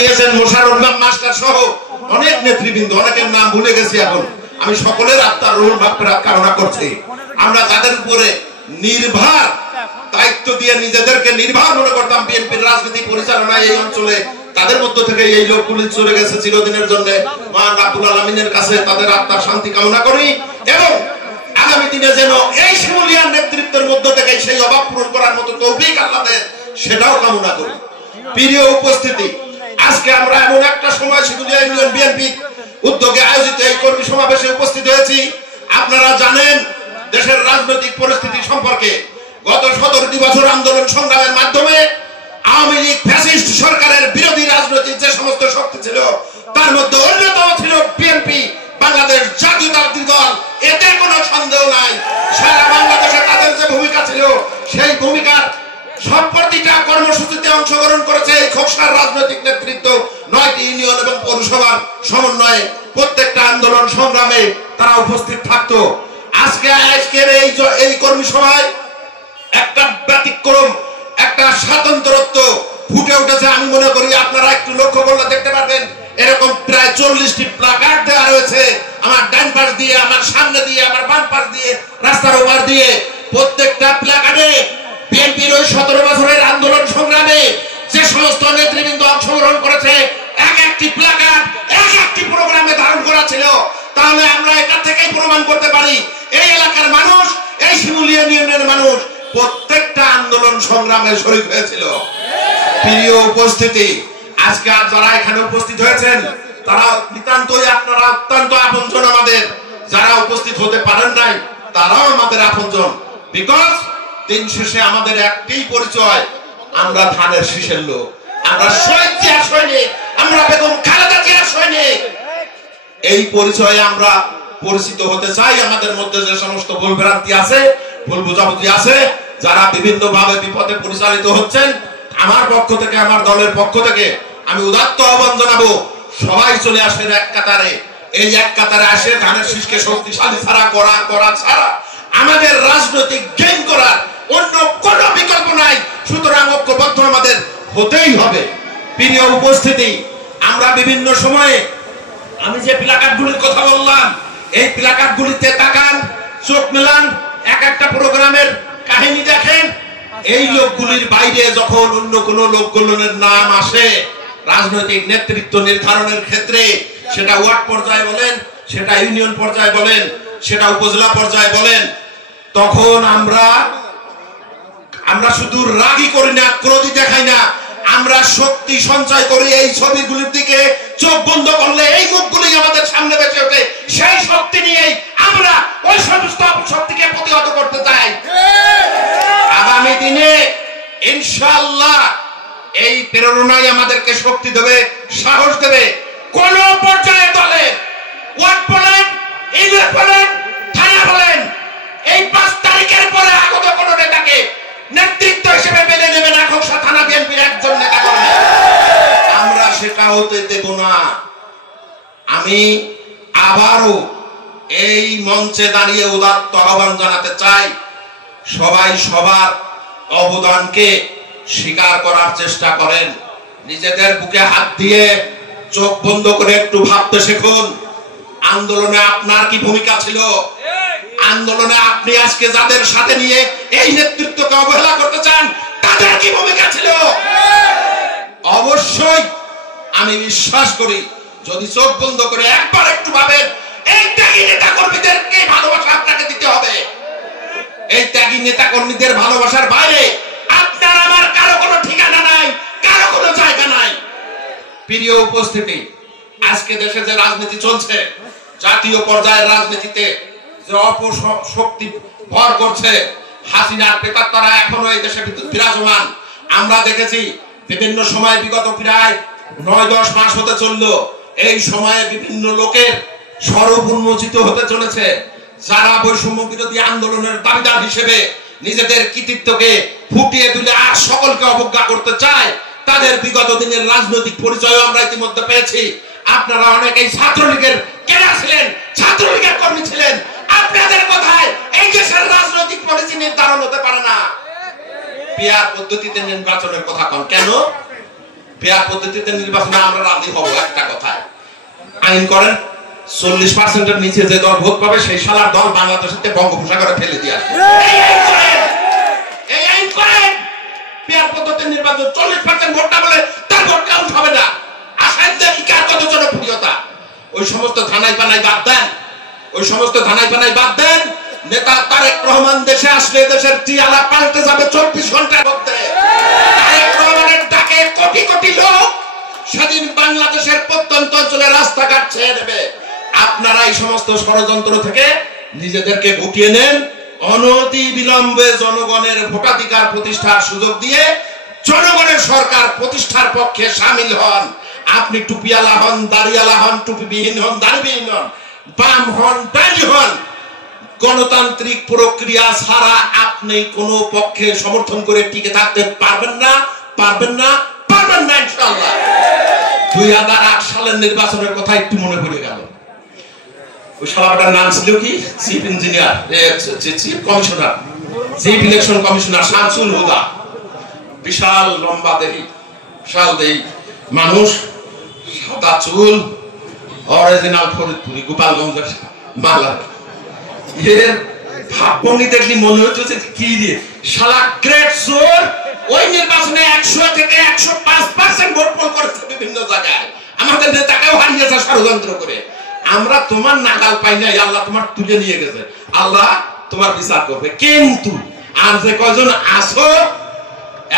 দিয়েছেন মোশাররফ মাস্টার সহ অনেক নেতৃবৃন্দ, অনেকের নাম ভুলে গেছি এখন। আমি সকলের আত্মার রুহুল মাগফিরাত কামনা করছি। আমরা যাদের উপরে নির্ভর দায়িত্ব দিয়ে নিজেদেরকে নির্ভর মনে করতাম বিএনপির রাজনীতি পরিচালনায় এই অঞ্চলে, তাদের মধ্য থেকে এই লোকগুলি চলে গেছে চিরদিনের জন্য। মহান রাব্বুল আলামিনের কাছে তাদের আত্মার শান্তি কামনা করি এবং আগামী দিনে যেন এই শিমুলিয়ার নেতৃত্বের মধ্য থেকে সেই অভাব পূরণ করার মতো তৌফিক আল্লাহ দেন, সেটাও কামনা করি। প্রিয় উপস্থিতি, আজকে আমরা এমন একটা সময় শিমুলিয়া ইউনিয়ন বিএনপি উদ্যোগে আয়োজিত এই কর্মী সমাবেশে উপস্থিত হয়েছি। আপনারা জানেন দেশের রাজনৈতিক পরিস্থিতি সম্পর্কে। গত 17 বছর আন্দোলন সংগ্রামের মাধ্যমে আওয়ামী লীগ ফ্যাসিস্ট সরকারের বিরোধী রাজনৈতিক যে সমস্ত শক্তি ছিল তার মধ্যে অন্যতম ছিল বিএনপি, বাংলাদেশ জাতীয়তাবাদী দল। এতে কোনো সন্দেহ নাই। সারা বাংলাদেশে তাদের যে ভূমিকা ছিল সেই ভূমিকার সব প্রতিটা কর্মসূচিতে অংশগ্রহণ করেছে এই খোকসার রাজনৈতিক নেতৃত্ব। 9টি ইউনিয়ন এবং পৌরসভার সমন্বয়ে প্রত্যেকটা আন্দোলন সংগ্রামে তারা উপস্থিত থাকতো। আজকের এই কর্মী সভায় একটা ব্যতিক্রম, একটা স্বাতন্ত্রত্ব ফুটে উঠেছে। আমি মনে করি আপনারা একটু লক্ষ্য করলে দেখতে পারবেন এরকম প্রায় 40টি প্লাকার্ড দেওয়া রয়েছে আমার ডান পাশ দিয়ে, আমার সামনে দিয়ে, আমার বাম পাশ দিয়ে, রাস্তার ওপার দিয়ে। প্রত্যেকটা প্লাকার্ডে বিএনপির ওই 17 বছরের আন্দোলন সংগ্রামে যে সমস্ত নেতৃবৃন্দ অংশগ্রহণ করেছে এক একটি প্লাকার্ড এক একটি প্রোগ্রামে ধারণ করা ছিল। তাহলে আমরা এটা থেকেই প্রমাণ করতে পারি এই এলাকার মানুষ, এই শিমুলিয়া ইউনিয়নের মানুষ প্রত্যেকটা আন্দোলন সংগ্রামে শরীক হয়েছিল। প্রিয় উপস্থিতি, আজকে যারা এখানে উপস্থিত হয়েছেন তারা নিতান্তই আপনারা অত্যন্ত আপনজন আমাদের। যারা উপস্থিত হতে পারেন নাই তারাও আমাদের আপনজন। বিকজ দিন শেষে আমাদের একটাই পরিচয়, আমরা ধানের শীষের লোক, আমরা শহীদ জিয়ার সৈনিক, আমরা বেগম খালেদা জিয়ার সৈনিক। এই পরিচয়ে আমরা পরিচিত হতে চাই। আমাদের মধ্যে যে সমস্ত ভুল ভ্রান্তি আছে, ভুল বোঝাবুঝি আছে, যারা বিভিন্ন ভাবে বিপদে পরিচালিত হচ্ছেন, আমার পক্ষ থেকে, আমার দলের পক্ষ থেকে আমি উদাত্ত আহ্বান জানাবো, সবাই চলে আসেন এক কাতারে। এই এক কাতারে আসে ধানের শীষকে শক্তিশালী করা ছাড়া আমাদের রাজনৈতিক গেইন করার অন্য কোনো বিকল্প নাই। সুতরাং ঐক্যবদ্ধ আমাদের হতেই হবে। প্রিয় উপস্থিতি, আমরা বিভিন্ন সময়ে আমি যে প্লাকার্ডগুলির কথা বললাম এই প্লাকার্ডগুলিতে তাকান, চোখ মেলান, এক একটা প্রোগ্রামের কাহিনী দেখেন। এই লোকগুলির বাইরে যখন অন্য কোন লোকগুলোর নাম আসে রাজনৈতিক নেতৃত্ব নির্ধারণের ক্ষেত্রে, সেটা ওয়ার্ড পর্যায়ে বলেন, সেটা ইউনিয়ন পর্যায়ে বলেন, সেটা উপজেলা পর্যায়ে বলেন, তখন আমরা শুধু রাগই করি না, ক্রোধই দেখাই না, আমরা শক্তি সঞ্চয় করি। এই ছবিগুলির দিকে চোখ বন্ধ করলে এই মুখগুলি আমাদের সামনে বেঁচে ওঠে। সেই শক্তি নিয়েই আমরা ওই সমস্ত শক্তিকে প্রতিহত করতে চাই। আগামী দিনে ইনশাআল্লাহ এই প্রেরণাই আমাদেরকে শক্তি দেবে, সাহস দেবে। কোন পর্যায়ে দলের ওয়ার্ড বলেন, ইউনিয়ন বলেন, থানা বলেন, এই 5 তারিখের পরে আগত কোন নেতাকে নেতৃত্ব হিসেবে মেনে নেবে না খোকসা থানা বিএনপির একজন নেতা কর্মী। আমরা সেটা হতে দেব না। আমি আবারও এই মঞ্চে দাঁড়িয়ে উদাত্ত আহ্বান জানাতে চাই, সবাই সবার অবদানকে স্বীকার করার চেষ্টা করেন। নিজেদের বুকে হাত দিয়ে চোখ বন্ধ করে একটু ভাবতে শিখুন, আন্দোলনে আপনার কি ভূমিকা ছিল? আন্দোলনে আপনি আজকে যাদের সাথে নিয়ে এই নেতৃত্বকে অবহেলা করতে চান তাদের কি ভূমিকা ছিল? অবশ্যই আমি বিশ্বাস করি যদি চোখ বন্ধ করে একবার একটু ভাবেন, এই ত্যাগী নেতা কর্মীদেরকে ভালোবাসা আপনাকে দিতে হবে। এই ত্যাগী নেতা কর্মীদের ভালোবাসার বাইরে আপনার আমার কারো কোনো ঠিকানা নাই, কারো কোনো জায়গা নাই। প্রিয় উপস্থিতি, আজকে দেশে যে রাজনীতি চলছে, জাতীয় পর্যায়ের রাজনীতিতে যে অপশক্তি ভর করছে, হাসিনার প্রেতাত্মারা এখনো এই দেশে বিরাজমান। আমরা দেখেছি বিভিন্ন সময় বিগত প্রায় 9-10 মাস হতে চললো, এই সময়ে বিভিন্ন লোকের স্বরূপ উন্মোচিত হতে চলেছে, যারা বৈষম্য বিরোধী আন্দোলনের দাবিদার হিসেবে নিজেদের কৃতিত্বকে ফুটিয়ে তুলে আর সকলকে অবজ্ঞা করতে চায়। তাদের বিগত দিনের রাজনৈতিক পরিচয় আমরা ইতিমধ্যে পেয়েছি। আপনারা অনেকেই ছাত্রলীগের কেডার ছিলেন, ছাত্রলীগের কর্মী ছিলেন। আপনাদের কথায় এই দেশের রাজনৈতিক পলিসি নির্ধারণ হতে পারে না। পিয়ার পদ্ধতিতে নির্বাচনের কথা কন কেন? পেয়ার পদ্ধতিতে নির্বাচনে আমরা রাজি হব একটা কথা। আইন করেন 40%-এর নিচে যে দল ভোট পাবে সেই শালার দল বাংলাদেশে বঙ্গোপসাগরে ফেলে দিয়ে আসবে। এই আইন করেন পেয়ার পদ্ধতিতে নির্বাচন 40% ভোট না বলে তার ভোট কাউন্ট হবে না। আশায় দেখি কার কত জনপ্রিয়তা। ওই সমস্ত ধানাই পানাই বাদ দেন, ওই সমস্ত ধানাই পানাই বাদ দেন। নেতা তারেক রহমান দেশে আসলে দেশের টিয়ালা পাল্টে যাবে 24 ঘন্টার মধ্যে। তারেক রহমানের ডাকে কোটি কোটি লোক স্বাধীন বাংলাদেশের প্রত্যন্ত অঞ্চলে রাস্তাঘাট ছেড়ে দেবে। আপনারা এই সমস্ত ষড়যন্ত্র থেকে নিজেদেরকে গুটিয়ে নেন, অনতি বিলম্বে জনগণের ভোটাধিকার প্রতিষ্ঠার সুযোগ দিয়ে জনগণের সরকার প্রতিষ্ঠার পক্ষে শামিল হন। আপনি টুপিওয়ালা হন, দাড়িওয়ালা হন, টুপিবিহীন হন, দাড়িবিহীন হন, বাম হন, ডানি হন, গণতান্ত্রিক প্রক্রিয়া ছাড়া আপনি কোন পক্ষে সমর্থন করে টিকে থাকতে পারবেন না, পারবেন না, পারবেন না ইনশাআল্লাহ। 2008 সালের নির্বাচনের কথা একটু মনে পড়ে গেল। ওই শালাটার নাম ছিল কি? Chief engineer, chief commissioner, chief election commissioner Shamsul Huda. বিশাল লম্বা দেহি, বিশাল দেহি মানুষ, সাদা চুল, অরিজিনাল ফরিদপুরি, গোপালগঞ্জের মালা। এর ভাবভঙ্গি দেখলি মনে হচ্ছে কি রে শালা গ্রেট সোর। ওই নির্বাচনে 100 থেকে 105% ভোট পোল করেছে বিভিন্ন জায়গায়। আমাদের নেতাকেও হারিয়েছে ষড়যন্ত্র করে। আমরা তোমার নাগাল পাই নাই, আল্লাহ তোমার তুলে নিয়ে গেছে, আল্লাহ তোমার বিচার করবে। কিন্তু আর যে কয়জন আসো,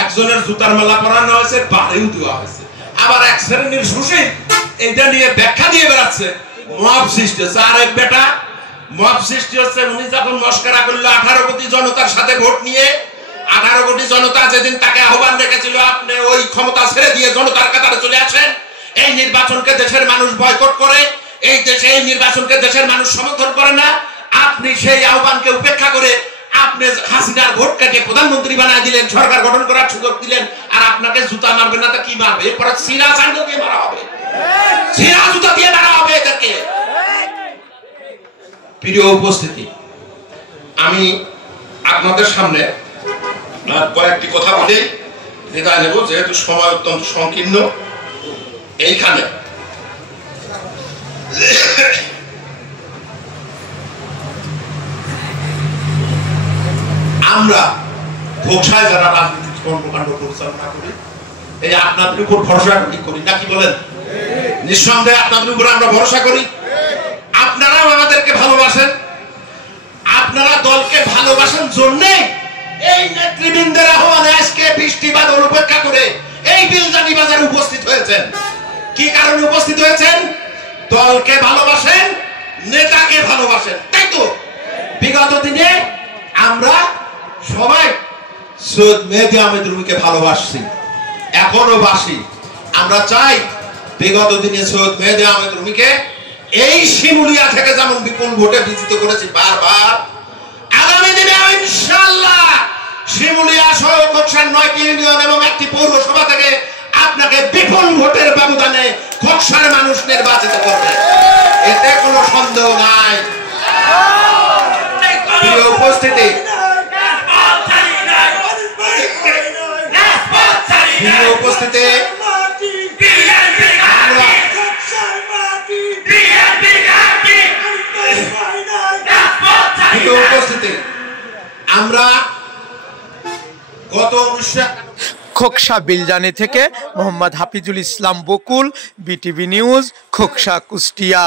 একজনের জুতার মালা পরানো হয়েছে, বাড়িও দেওয়া হয়েছে। আবার এক শ্রেণীর সুশীল এইটা নিয়ে ব্যাখ্যা দিয়ে বেড়াচ্ছে, মব সৃষ্টি হচ্ছে। আর এক বেটা মব সৃষ্টি হচ্ছে, উনি যখন মস্করা করলো 18 কোটি জনতার সাথে ভোট নিয়ে, 18 কোটি জনতা যেদিন তাকে আহ্বান রেখেছিল আপনি ওই ক্ষমতা ছেড়ে দিয়ে জনতার কাতারে চলে আসেন, এই নির্বাচনকে দেশের মানুষ বয়কট করে, এই দেশে এই নির্বাচনকে দেশের মানুষ সমর্থন করে না, আপনি সেই আহ্বানকে উপেক্ষা করে আপনি হাসিনার ভোট কেটে প্রধানমন্ত্রী বানায় দিলেন, সরকার গঠন করার সুযোগ দিলেন। আর আপনাকে জুতা মারবে না তো কি মারবে? এরপরে সিরা চান্ড দিয়ে মারা হবে, সিরা জুতা দিয়ে মারা হবে এদেরকে। প্রিয় উপস্থিতি, আমি আপনাদের সামনে কয়েকটি কথা বলে বিদায় নেব, যেহেতু সময় অত্যন্ত সংকীর্ণ। এইখানে আমরা ঘোষায় যারা রাজনৈতিক কর্মকাণ্ড পরিচালনা করি, এই আপনাদের উপর ভরসা করি নাকি বলেন? নিঃসন্দেহে আপনাদের উপর আমরা ভরসা করি। আপনারাও আমাদেরকে ভালোবাসেন, আপনারা দলকে ভালোবাসেন জন্যে এই নেতৃবৃন্দের আহ্বানে আজকে বৃষ্টি বাদল উপেক্ষা করে এই বিলজানি বাজারে উপস্থিত হয়েছেন। কি কারণে উপস্থিত হয়েছেন? দলকে ভালোবাসেন, নেতাকে ভালোবাসেন, তাই তো? বিগত দিনে আমরা সবাই সৈয়দ মেহেদী আহমেদ রুমিকে ভালোবাসছি, এখনো বাসি। আমরা চাই বিগত দিনে সৈয়দ মেহেদী আহমেদ রুমিকে এই শিমুলিয়া থেকে যেমন বিপুল ভোটে বিজিত করেছি বারবার, আগামী দিনে ইনশাআল্লাহ শিমুলিয়া সহ খোকসার 9টি ইউনিয়ন এবং একটি পৌরসভা থেকে আপনাকে বিপুল ভোটের ব্যবধানে খোকসার মানুষ নির্বাচিত করবে, এতে কোনো সন্দেহ নাই। প্রিয় উপস্থিতি, প্রিয় উপস্থিতি, আমরা গত 19 খোকসা বিলজানি থেকে মোহাম্মদ হাফিজুল ইসলাম বকুল, বিটিভি নিউজ, খোকসা, কুষ্টিয়া।